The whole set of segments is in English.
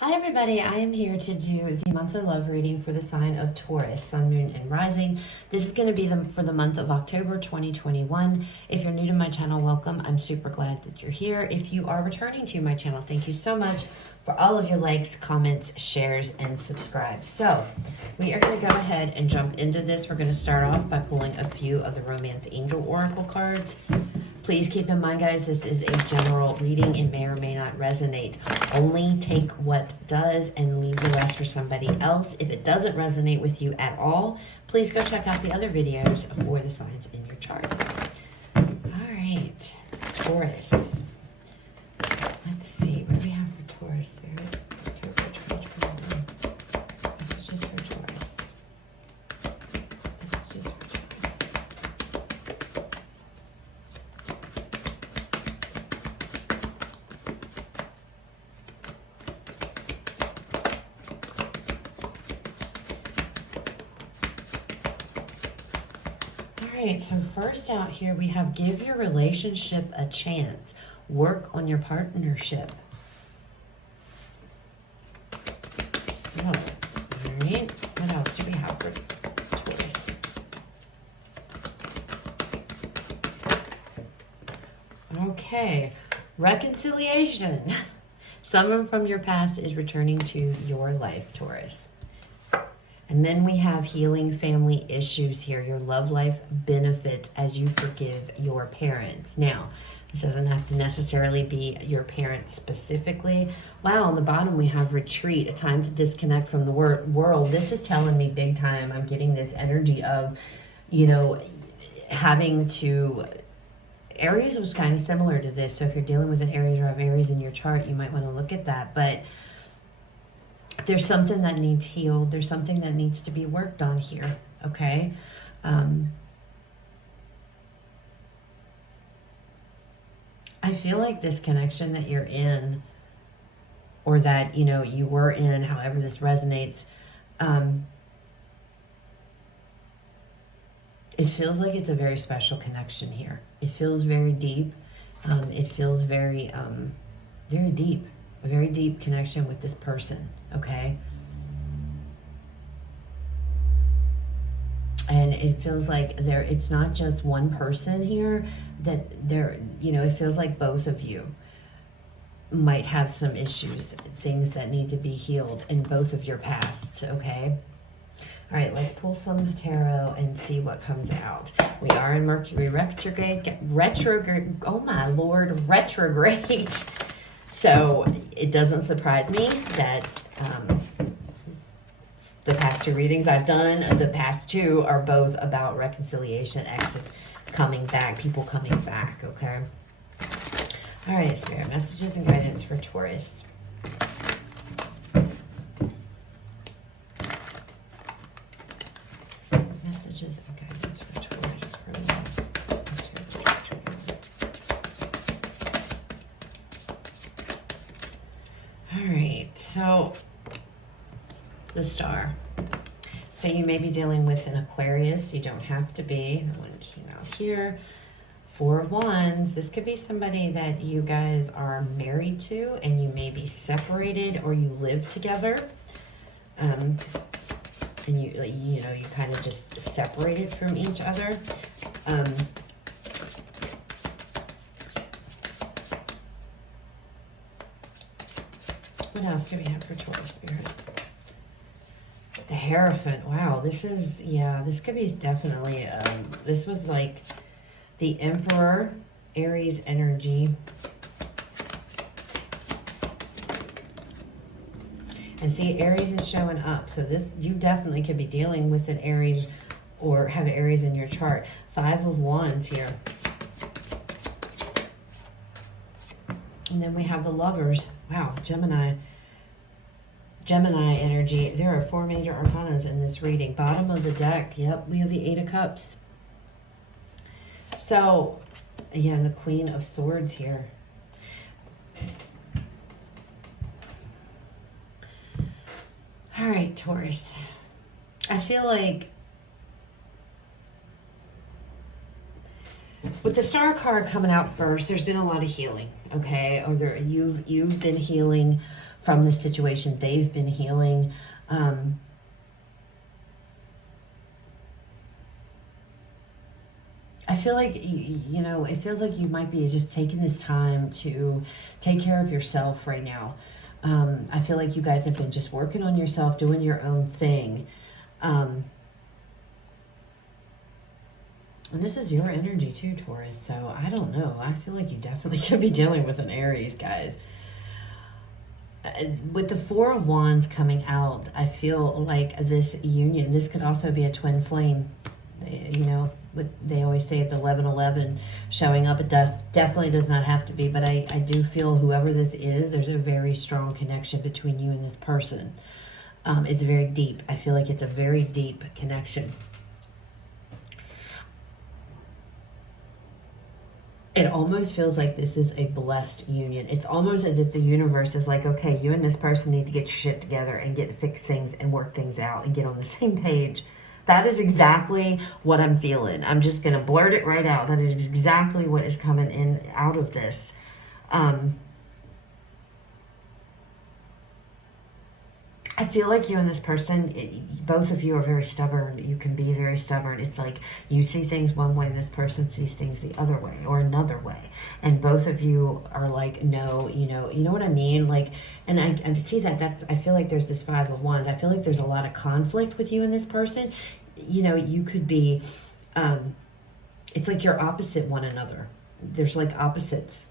Hi everybody, I am here to do the monthly love reading for the sign of Taurus, Sun, Moon, and Rising. This is going to be for the month of October 2021. If you're new to my channel, welcome. I'm super glad that you're here. If you are returning to my channel, thank you so much for all of your likes, comments, shares, and subscribes. So we are going to go ahead and jump into this. We're going to start off by pulling a few of the Romance Angel Oracle cards. Please keep in mind, guys, this is a general reading. It may or may not resonate. Only take what does and leave the rest for somebody else. If it doesn't resonate with you at all, please go check out the other videos for the signs in your chart. All right, Taurus. Let's see, what do we have for Taurus, Spirit? Messages for Taurus. Messages for Taurus. All right, so first out here we have give your relationship a chance. Work on your partnership. So, all right, what else do we have for Taurus? Okay, reconciliation. Someone from your past is returning to your life, Taurus. And then we have healing family issues here. Your love life benefits as you forgive your parents. Now, this doesn't have to necessarily be your parents specifically. Wow, on the bottom we have retreat, a time to disconnect from the world. This is telling me big time. I'm getting this energy of, you know, having to... Aries was kind of similar to this. So if you're dealing with an Aries or have Aries in your chart, you might want to look at that. But there's something that needs healed. There's something that needs to be worked on here, okay? I feel like this connection that you're in, or that, you know, you were in, however this resonates, it feels like it's a very special connection here. It feels very deep. It feels very, very deep. A very deep connection with this person, okay? And it feels like it's not just one person here, that there, you know, it feels like both of you might have some issues, things that need to be healed in both of your pasts, okay? All right, let's pull some tarot and see what comes out. We are in Mercury retrograde, oh my Lord, retrograde. So it doesn't surprise me that the past two readings I've done, the past two are both about reconciliation, exes coming back, people coming back, okay? All right, Spirit, messages and guidance for Taurus. Messages and guidance for Taurus for the month of October. All right, so the Star. So you may be dealing with an Aquarius. You don't have to be. The one came out here. Four of Wands. This could be somebody that you guys are married to and you may be separated or you live together. And you know, you kind of just separated from each other. What else do we have for Taurus, Spirit? The Hierophant. Wow, this is, yeah, this could be definitely, this was like the Emperor, Aries energy. And see, Aries is showing up. So this, you definitely could be dealing with an Aries or have Aries in your chart. Five of Wands here. And then we have the Lovers. Wow, Gemini energy. There are four major arcanas in this reading. Bottom of the deck, yep, we have the Eight of Cups. So, again, the Queen of Swords here. All right, Taurus. I feel like with the Star card coming out first, there's been a lot of healing, okay? Or you've been healing from this situation. They've been healing. I feel like, you know, it feels like you might be just taking this time to take care of yourself right now. I feel like you guys have been just working on yourself, doing your own thing. And this is your energy too, Taurus. So I don't know. I feel like you definitely could be dealing with an Aries, guys. With the Four of Wands coming out, I feel like this union, this could also be a twin flame. You know, they always say it's 11-11 showing up. It definitely does not have to be, but I do feel whoever this is, there's a very strong connection between you and this person. It's very deep. I feel like it's a very deep connection. It almost feels like this is a blessed union. It's almost as if the universe is like, okay, you and this person need to get your shit together and fix things and work things out and get on the same page. That is exactly what I'm feeling. I'm just going to blurt it right out. That is exactly what is coming in out of this. I feel like you and this person, both of you are very stubborn. You can be very stubborn. It's like you see things one way, this person sees things the other way or another way. And both of you are like, no, you know what I mean? Like, and I see that I feel like there's this Five of Wands. I feel like there's a lot of conflict with you and this person. You know, you could be, it's like you're opposite one another. There's like opposites,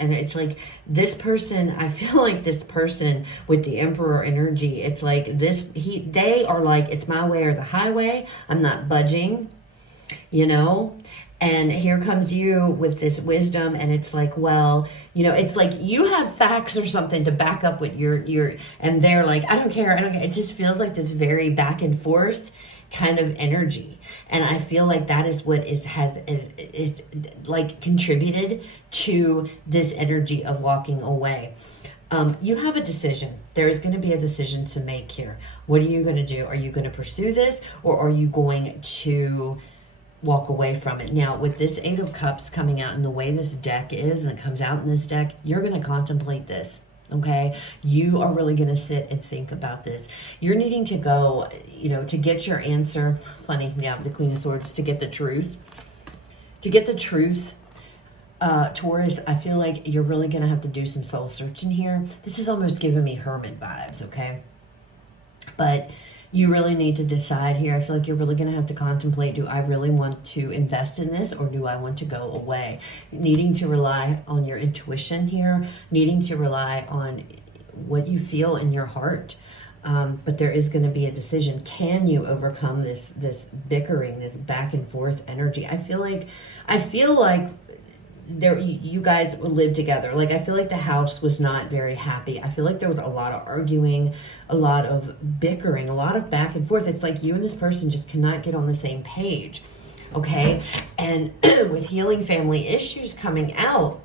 and it's like this person, I feel like this person with the Emperor energy, it's like they are like, it's my way or the highway. I'm not budging, you know. And here comes you with this wisdom, and it's like, well, you know, it's like you have facts or something to back up with your and they're like, I don't care. It just feels like this very back and forth kind of energy. And I feel like that is what is like contributed to this energy of walking away. You have a decision. There's going to be a decision to make here. What are you going to do? Are you going to pursue this, or are you going to walk away from it? Now, with this Eight of Cups coming out and the way this deck is, and it comes out in this deck, you're going to contemplate this. Okay, you are really going to sit and think about this. You're needing to go, you know, to get your answer. Funny, yeah, the Queen of Swords, to get the truth. To get the truth, Taurus, I feel like you're really going to have to do some soul searching here. This is almost giving me hermit vibes, okay? But you really need to decide here. I feel like you're really going to have to contemplate, do I really want to invest in this, or do I want to go away? Needing to rely on your intuition here, needing to rely on what you feel in your heart. But there is going to be a decision. Can you overcome this bickering, this back and forth energy? I feel like you guys live together. Like, I feel like the house was not very happy. I feel like there was a lot of arguing, a lot of bickering, a lot of back and forth. It's like you and this person just cannot get on the same page. Okay. And with healing family issues coming out,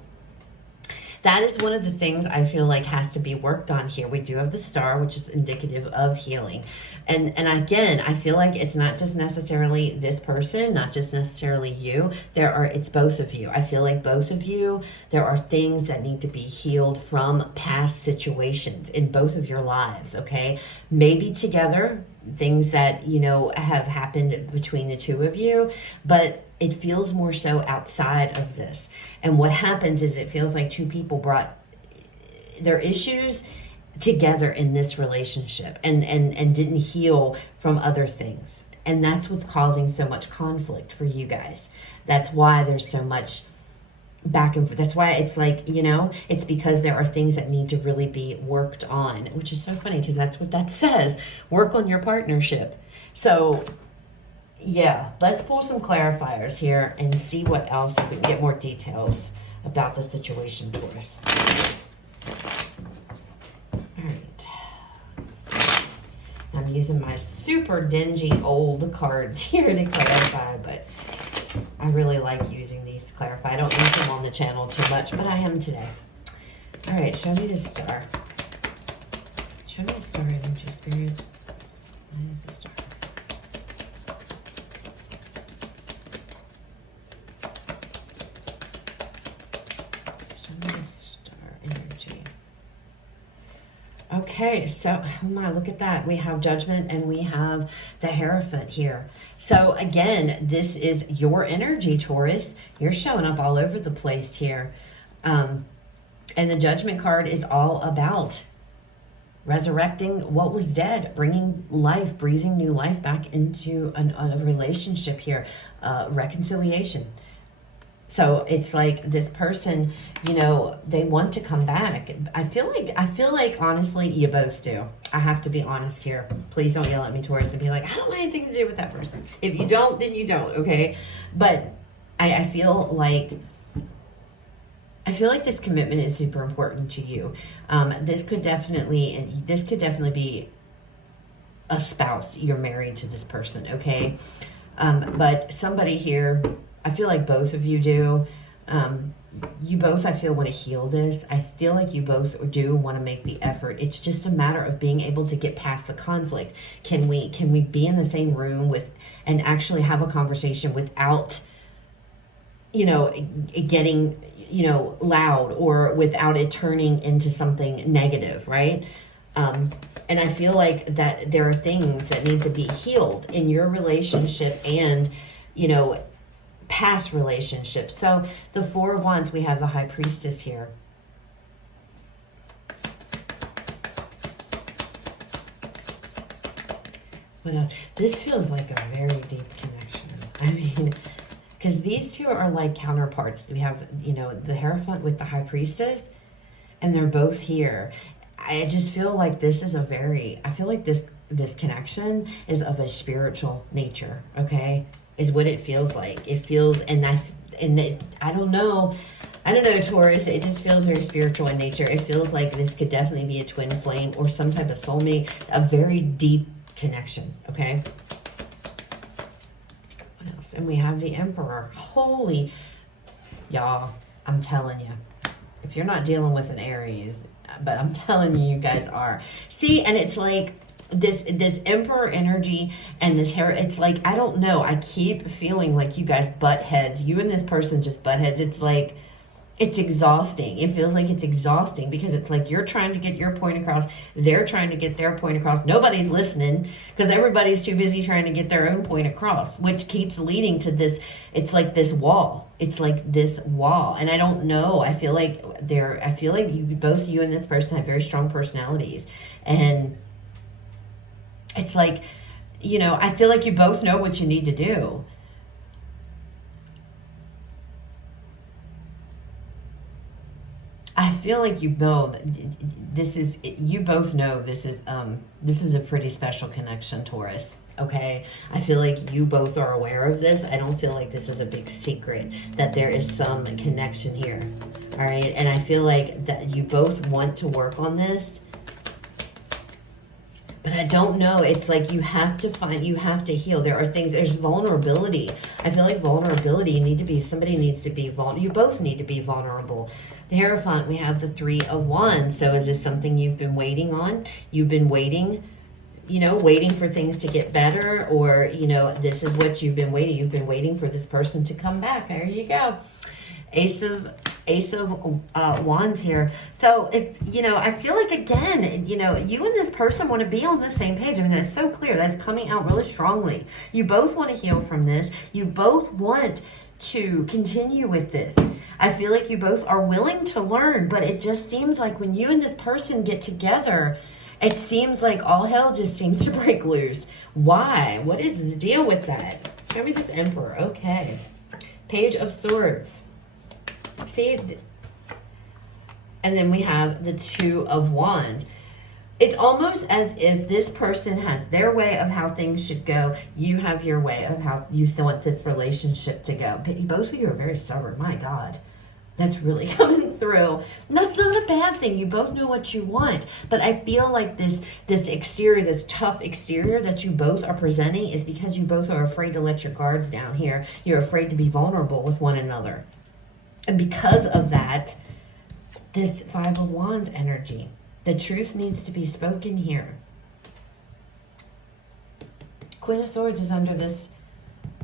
that is one of the things I feel like has to be worked on here. We do have the Star, which is indicative of healing. And again, I feel like it's not just necessarily this person, not just necessarily you. It's both of you. I feel like both of you, there are things that need to be healed from past situations in both of your lives, okay? Maybe together, things that, you know, have happened between the two of you, but it feels more so outside of this. And what happens is it feels like two people brought their issues together in this relationship and didn't heal from other things. And that's what's causing so much conflict for you guys. That's why there's so much back and forth. That's why it's like, you know, it's because there are things that need to really be worked on, which is so funny because that's what that says. Work on your partnership. So yeah, let's pull some clarifiers here and see what else, if we can get more details about the situation, Taurus. All right. I'm using my super dingy old cards here to clarify, but I really like using these to clarify. I don't use them on the channel too much, but I am today. All right, show me the Star. Show me the Star, energy spirit. What is the Star? Show me the Star energy. Okay, so oh my, look at that. We have Judgment and we have the Hierophant here. So again, this is your energy, Taurus. You're showing up all over the place here. And the Judgment card is all about resurrecting what was dead, bringing life, breathing new life back into a relationship here, reconciliation. So it's like this person, you know, they want to come back. I feel like honestly, you both do. I have to be honest here. Please don't yell at me, Taurus, and be like, I don't want anything to do with that person. If you don't, then you don't, okay? But I feel like this commitment is super important to you. This could definitely be a spouse. You're married to this person, okay? But somebody here, I feel like both of you do. You both, I feel, want to heal this. I feel like you both do want to make the effort. It's just a matter of being able to get past the conflict. Can we be in the same room and actually have a conversation without, you know, getting, you know, loud, or without it turning into something negative, right? And I feel like that there are things that need to be healed in your relationship and, you know, past relationships. So the Four of Wands, we have the High Priestess here. What else? This feels like a very deep connection. I mean, because these two are like counterparts. We have, you know, the Hierophant with the High Priestess, and they're both here. I just feel like this is I feel like this connection is of a spiritual nature, okay? Is what it feels like. It feels, I don't know, Taurus, it just feels very spiritual in nature. It feels like this could definitely be a twin flame or some type of soulmate, a very deep connection, okay? What else? And we have the Emperor. Holy, y'all, I'm telling you, if you're not dealing with an Aries, but I'm telling you, you guys are. See, and it's like, this Emperor energy and this hair, it's like, I don't know, I keep feeling like you guys butt heads. You and this person just butt heads. It's like, it's exhausting. It feels like it's exhausting because it's like you're trying to get your point across. They're trying to get their point across. Nobody's listening because everybody's too busy trying to get their own point across, which keeps leading to this. It's like this wall. It's like this wall. And I don't know. I feel like both you and this person have very strong personalities. And it's like, you know, I feel like you both know what you need to do. I feel like you know you both know this is a pretty special connection, Taurus. Okay, I feel like you both are aware of this. I don't feel like this is a big secret that there is some connection here. All right, and I feel like that you both want to work on this. But I don't know. It's like you have to heal. There are things, there's vulnerability. I feel like vulnerability, somebody needs to be vulnerable. You both need to be vulnerable. The Hierophant, we have the Three of Wands. So is this something you've been waiting on? You've been waiting, you know, waiting for things to get better, or, you know, this is what you've been waiting. You've been waiting for this person to come back. There you go. Ace of Wands here. So if, you know, I feel like, again, you know, you and this person want to be on the same page. I mean, that's so clear. That's coming out really strongly. You both want to heal from this. You both want to continue with this. I feel like you both are willing to learn, but it just seems like when you and this person get together, it seems like all hell just seems to break loose. Why? What is the deal with that? Show me this Emperor. Okay. Page of Swords. See? And then we have the Two of Wands. It's almost as if this person has their way of how things should go. You have your way of how you want this relationship to go. But both of you are very stubborn. My God. That's really coming through. That's not a bad thing. You both know what you want. But I feel like this exterior, this tough exterior that you both are presenting is because you both are afraid to let your guards down here. You're afraid to be vulnerable with one another. And because of that, this Five of Wands energy, the truth needs to be spoken here. Queen of Swords is under this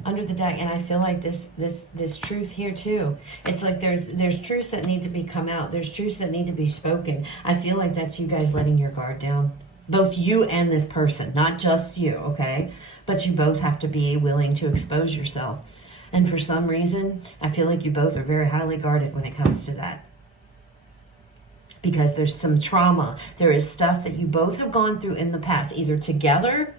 under the deck, and I feel like this truth here too. It's like there's truths that need to be come out. There's truths that need to be spoken. I feel like that's you guys letting your guard down. Both you and this person, not just you, okay? But you both have to be willing to expose yourself. And for some reason, I feel like you both are very highly guarded when it comes to that. Because there's some trauma. There is stuff that you both have gone through in the past, either together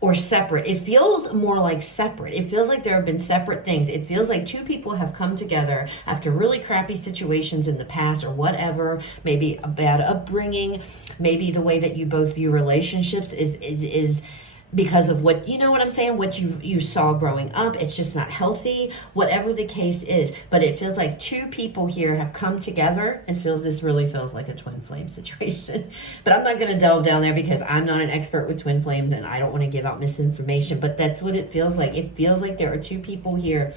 or separate. It feels more like separate. It feels like there have been separate things. It feels like two people have come together after really crappy situations in the past or whatever, maybe a bad upbringing, maybe the way that you both view relationships is because of what, you know what I'm saying, what you saw growing up. It's just not healthy, whatever the case is. But it feels like two people here have come together and this really feels like a twin flame situation. But I'm not going to delve down there because I'm not an expert with twin flames and I don't want to give out misinformation. But that's what it feels like. It feels like there are two people here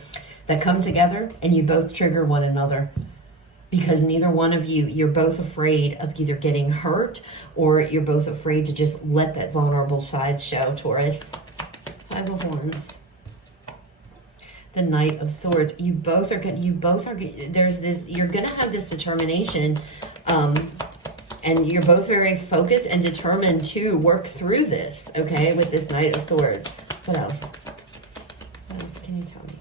that come together and you both trigger one another. Because neither one of you, you're both afraid of either getting hurt or you're both afraid to just let that vulnerable side show, Taurus. Five of Wands. The Knight of Swords. You're going to have this determination, and you're both very focused and determined to work through this, okay, with this Knight of Swords. What else? What else can you tell me?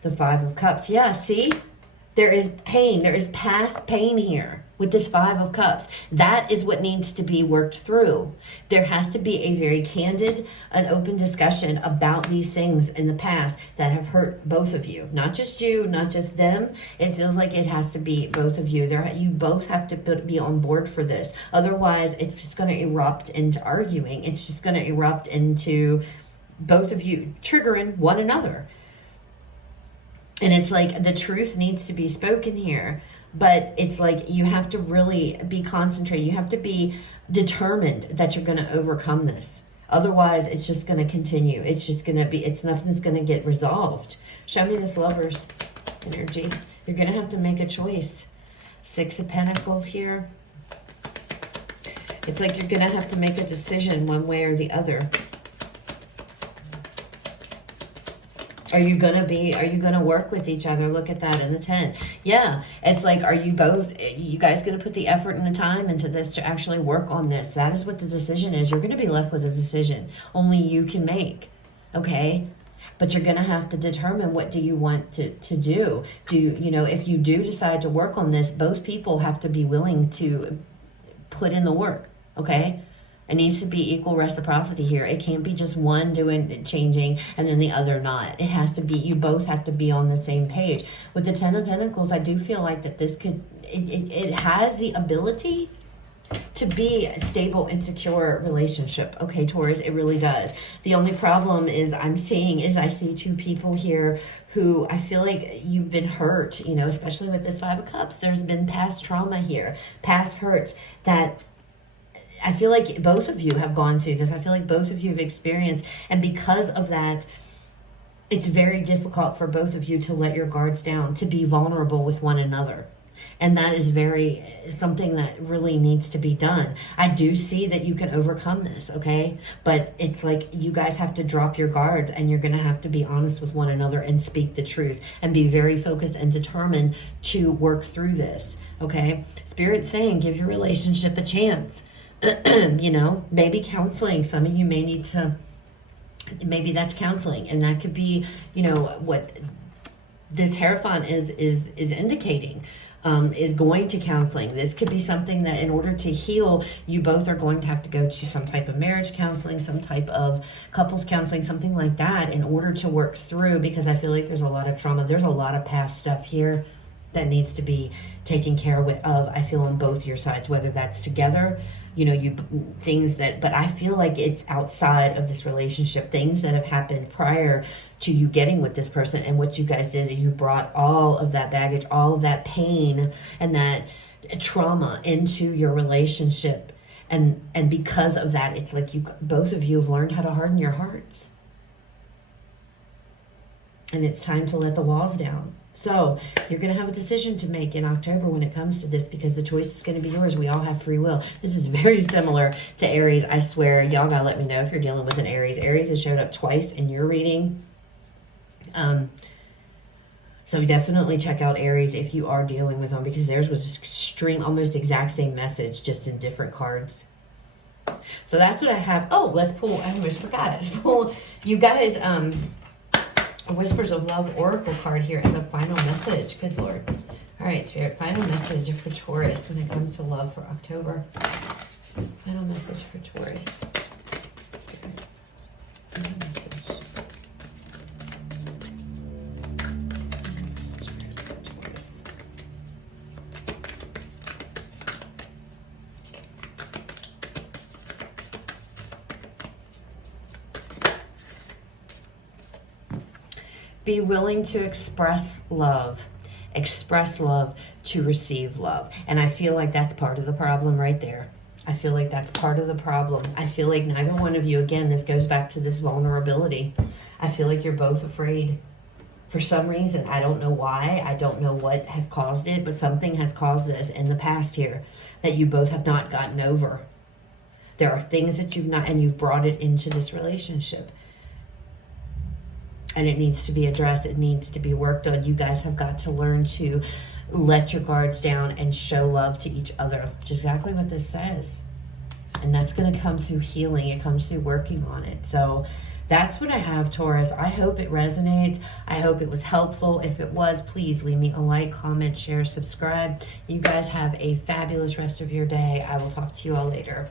The Five of Cups. Yeah, see? There is pain. There is past pain here with this Five of Cups. That is what needs to be worked through. There has to be a very candid and open discussion about these things in the past that have hurt both of you. Not just you, not just them. It feels like it has to be both of you. You both have to be on board for this. Otherwise, it's just going to erupt into arguing. It's just going to erupt into both of you triggering one another. And it's like the truth needs to be spoken here, but it's like you have to really be concentrated. You have to be determined that you're going to overcome this. Otherwise, it's just going to continue. It's just going to be, nothing's going to get resolved. Show me this Lover's energy. You're going to have to make a choice. Six of Pentacles here. It's like you're going to have to make a decision one way or the other. Are you going to work with each other? Look at that in the 10. Yeah, it's like, are you guys going to put the effort and the time into this to actually work on this? That is what the decision is. You're going to be left with a decision only you can make, okay? But you're going to have to determine what do you want to do. If you do decide to work on this, both people have to be willing to put in the work, okay? It needs to be equal reciprocity here. It can't be just one changing and then the other not. It has to be, you both have to be on the same page. With the 10 of Pentacles, I do feel like that this it has the ability to be a stable and secure relationship. Okay, Taurus, it really does. The only problem is I see two people here who I feel like you've been hurt, especially with this Five of Cups. There's been past trauma here, past hurts that I feel like both of you have gone through this. I feel like both of you have experienced. And because of that, it's very difficult for both of you to let your guards down, to be vulnerable with one another. And that is something that really needs to be done. I do see that you can overcome this, okay? But it's like you guys have to drop your guards and you're going to have to be honest with one another and speak the truth and be very focused and determined to work through this, okay? Spirit's saying give your relationship a chance. Maybe counseling. Some of you may need to, maybe that's counseling, and that could be, what this Hierophant is indicating, is going to counseling. This could be something that in order to heal, you both are going to have to go to some type of marriage counseling, some type of couples counseling, something like that in order to work through, because I feel like there's a lot of trauma. There's a lot of past stuff here that needs to be taken care of, I feel, on both your sides, whether that's together, but I feel like it's outside of this relationship, things that have happened prior to you getting with this person. And what you guys did is you brought all of that baggage, all of that pain and that trauma into your relationship. And because of that, it's like both of you have learned how to harden your hearts. And it's time to let the walls down. So you're going to have a decision to make in October when it comes to this, because the choice is going to be yours. We all have free will. This is very similar to Aries. I swear, y'all got to let me know if you're dealing with an Aries. Aries has showed up twice in your reading. So definitely check out Aries if you are dealing with them, because theirs was extreme, almost exact same message, just in different cards. So that's what I have. Oh, let's pull, I almost forgot. Let's pull, you guys, a Whispers of Love Oracle card here as a final message. Good Lord. All right, Spirit, final message for Taurus when it comes to love for October. Final message for Taurus. Spirit, final message. Be willing to express love to receive love. And I feel like that's part of the problem right there. I feel like that's part of the problem. I feel like neither one of you, again, this goes back to this vulnerability. I feel like you're both afraid. For some reason, I don't know why. I don't know what has caused it, but something has caused this in the past here that you both have not gotten over. There are things that you've not, and you've brought it into this relationship. And it needs to be addressed. It needs to be worked on. You guys have got to learn to let your guards down and show love to each other, which is exactly what this says. And that's going to come through healing. It comes through working on it. So that's what I have, Taurus. I hope it resonates. I hope it was helpful. If it was, please leave me a like, comment, share, subscribe. You guys have a fabulous rest of your day. I will talk to you all later.